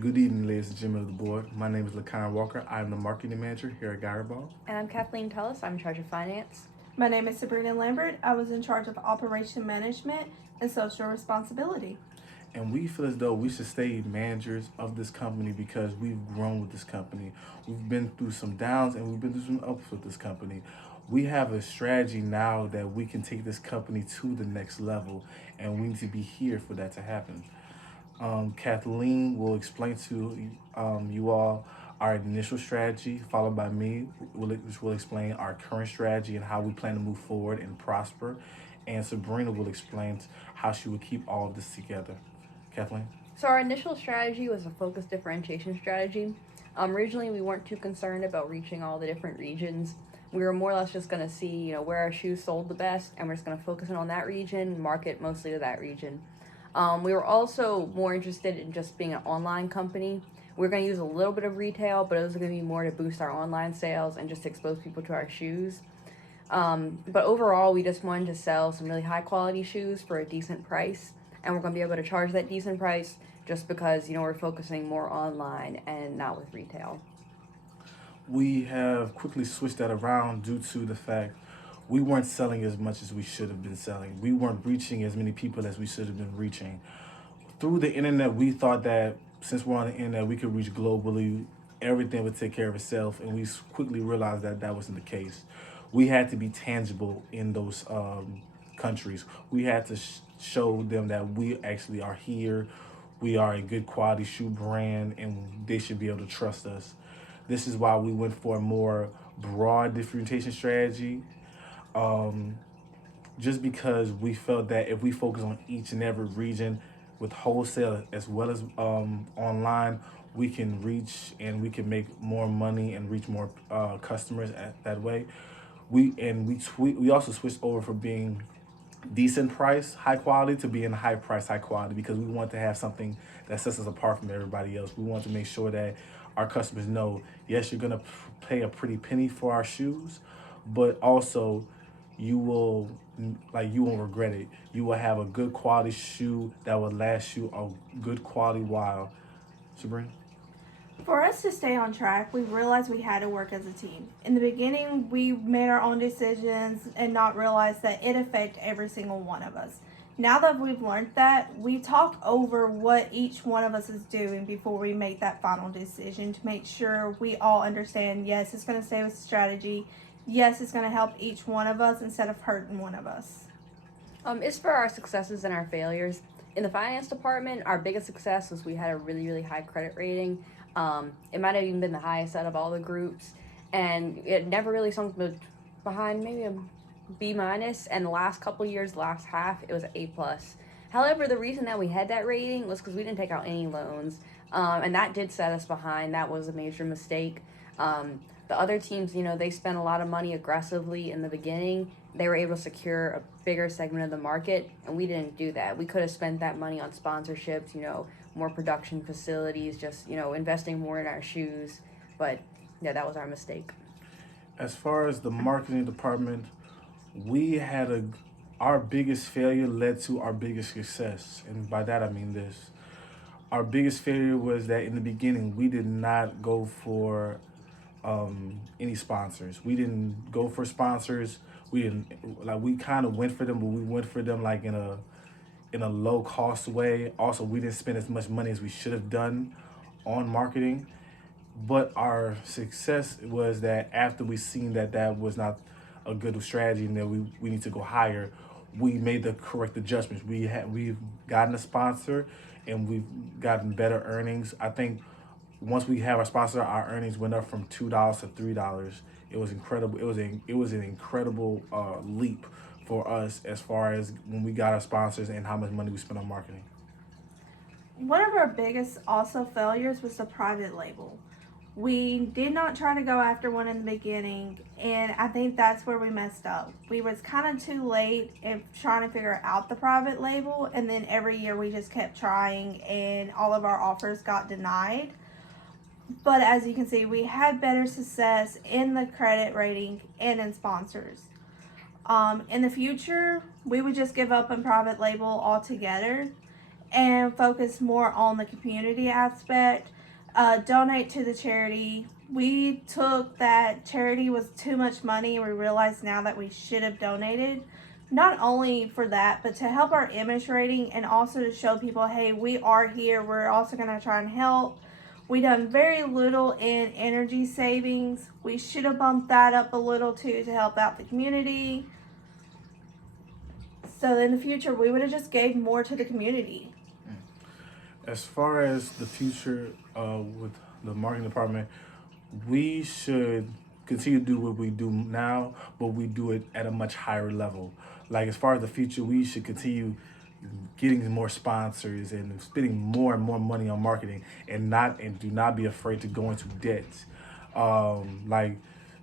Good evening, ladies and gentlemen of the board. My name is LaKon Walker. I am the marketing manager here at Gireball. And I'm Kathleen Tullis. I'm in charge of finance. My name is Sabrina Lambert. I was in charge of operation management and social responsibility. And we feel as though we should stay managers of this company because we've grown with this company. We've been through some downs and we've been through some ups with this company. We have a strategy now that we can take this company to the next level, and we need to be here for that to happen. Kathleen will explain to you all our initial strategy, followed by me, which will explain our current strategy and how we plan to move forward and prosper. And Sabrina will explain how she will keep all of this together. Kathleen? So our initial strategy was a focused differentiation strategy. Originally, we weren't too concerned about reaching all the different regions. We were more or less just going to see, where our shoes sold the best, and we're just going to focus in on that region, market mostly to that region. We were also more interested in just being an online company. We're going to use a little bit of retail, but it was going to be more to boost our online sales and just expose people to our shoes. But overall, we just wanted to sell some really high quality shoes for a decent price, and we're going to be able to charge that decent price just because, we're focusing more online and not with retail. We have quickly switched that around due to the fact we weren't selling as much as we should have been selling. We weren't reaching as many people as we should have been reaching. Through the internet, we thought that since we're on the internet, we could reach globally, everything would take care of itself, and we quickly realized that that wasn't the case. We had to be tangible in those countries. We had to show them that we actually are here. We are a good quality shoe brand, and they should be able to trust us. This is why we went for a more broad differentiation strategy. Just because we felt that if we focus on each and every region with wholesale as well as online, we can reach and we can make more money and reach more customers that way. We also switched over from being decent price, high quality to being high price, high quality because we want to have something that sets us apart from everybody else. We want to make sure that our customers know, yes, you're gonna pay a pretty penny for our shoes, but also you won't regret it. You will have a good quality shoe that will last you a good quality while. Sabrina? For us to stay on track, we realized we had to work as a team. In the beginning, we made our own decisions and not realize that it affected every single one of us. Now that we've learned that, we talk over what each one of us is doing before we make that final decision to make sure we all understand, yes, it's going to stay with the strategy. Yes, it's going to help each one of us instead of hurting one of us. It's for our successes and our failures. In the finance department, our biggest success was we had a really, really high credit rating. It might have even been the highest out of all the groups, and it never really sunk behind maybe a B minus. And the last couple years, last half, it was an A plus. However, the reason that we had that rating was because we didn't take out any loans, and that did set us behind. That was a major mistake. The other teams, they spent a lot of money aggressively in the beginning. They were able to secure a bigger segment of the market, and we didn't do that. We could have spent that money on sponsorships, more production facilities, just, investing more in our shoes. But, yeah, that was our mistake. As far as the marketing department, we had our biggest failure led to our biggest success. And by that I mean this. Our biggest failure was that in the beginning, we did not go for any sponsors. We didn't go for sponsors. We kind of went for them, but we went for them like in a low cost way. Also, we didn't spend as much money as we should have done on marketing. But our success was that after we seen that that was not a good strategy and that we need to go higher, we made the correct adjustments. We've gotten a sponsor and we've gotten better earnings. I think once we have our sponsor, our earnings went up from $2 to $3. It was incredible. It was an incredible leap for us as far as when we got our sponsors and how much money we spent on marketing. One of our biggest also failures was the private label. We did not try to go after one in the beginning, and I think that's where we messed up. We was kind of too late in trying to figure out the private label, and then every year we just kept trying, and all of our offers got denied. But as you can see, we had better success in the credit rating and in sponsors. In the future, we would just give up on private label altogether and focus more on the community aspect. Donate to the charity. We took that charity was too much money, and we realized now that we should have donated. Not only for that, but to help our image rating and also to show people, hey, we are here. We're also going to try and help. We done very little in energy savings. We should have bumped that up a little too to help out the community. So in the future, we would have just gave more to the community. As far as the future with the marketing department, we should continue to do what we do now, but we do it at a much higher level. Like as far as the future, we should continue getting more sponsors and spending more and more money on marketing, and do not be afraid to go into debt. Like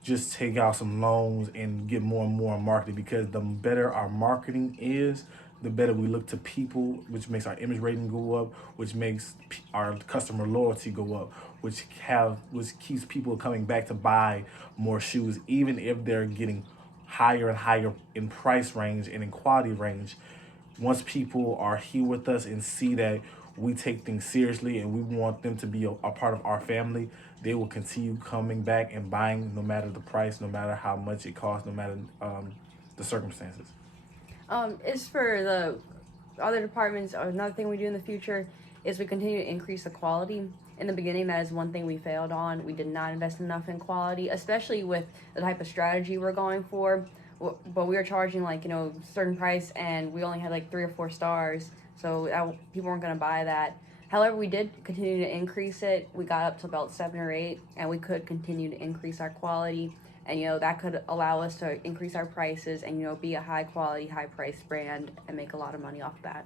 just take out some loans and get more and more on marketing, because the better our marketing is, the better we look to people, which makes our image rating go up, which makes our customer loyalty go up, which keeps people coming back to buy more shoes, even if they're getting higher and higher in price range and in quality range. Once people are here with us and see that we take things seriously and we want them to be a part of our family, they will continue coming back and buying no matter the price, no matter how much it costs, no matter the circumstances. As for the other departments, another thing we do in the future is we continue to increase the quality. In the beginning, that is one thing we failed on. We did not invest enough in quality, especially with the type of strategy we're going for. But we were charging certain price, and we only had like 3 or 4 stars, so people weren't going to buy that. However, we did continue to increase it. We got up to about 7 or 8, and we could continue to increase our quality, and that could allow us to increase our prices and be a high quality, high price brand and make a lot of money off that.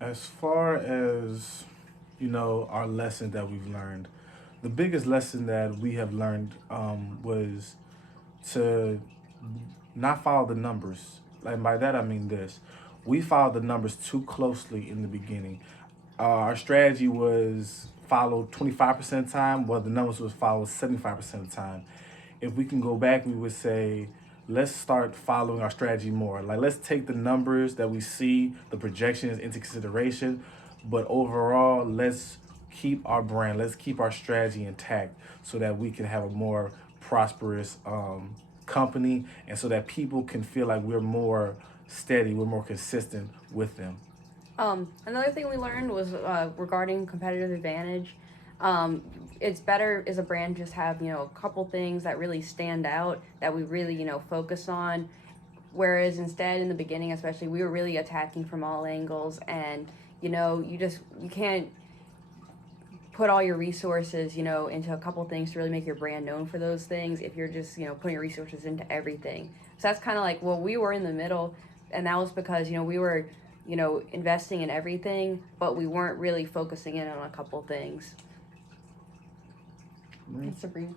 As far as our lesson that we've learned, the biggest lesson that we have learned was to not follow the numbers. Like by that I mean this: we followed the numbers too closely in the beginning. Our strategy was followed 25% of the time, while the numbers was followed 75% of the time. If we can go back, we would say, let's start following our strategy more. Like let's take the numbers that we see, the projections into consideration, but overall, let's keep our brand, let's keep our strategy intact so that we can have a more prosperous company, and so that people can feel like we're more steady, we're more consistent with them. Another thing we learned was regarding competitive advantage. It's better as a brand just have a couple things that really stand out that we really focus on. Whereas instead in the beginning, especially, we were really attacking from all angles, and you can't put all your resources into a couple things to really make your brand known for those things if you're just putting your resources into everything. So that's kind of like, well, we were in the middle, and that was because we were investing in everything, but we weren't really focusing in on a couple things. Right. Sabrina.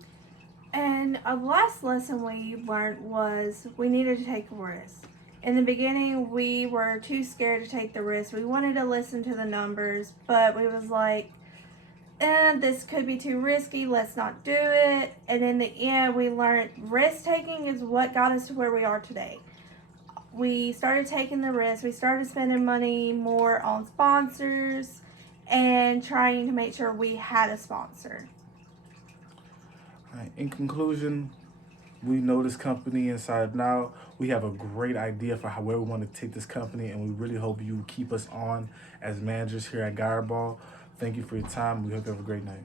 And a last lesson we learned was we needed to take a risk. In the beginning, we were too scared to take the risk. We wanted to listen to the numbers, but we was like, this could be too risky. Let's not do it. And in the end, we learned risk taking is what got us to where we are today. We started taking the risk. We started spending money more on sponsors and trying to make sure we had a sponsor. All right. In conclusion, we know this company inside now. We have a great idea for where we want to take this company, and we really hope you keep us on as managers here at Gireball. Thank you for your time. We hope you have a great night.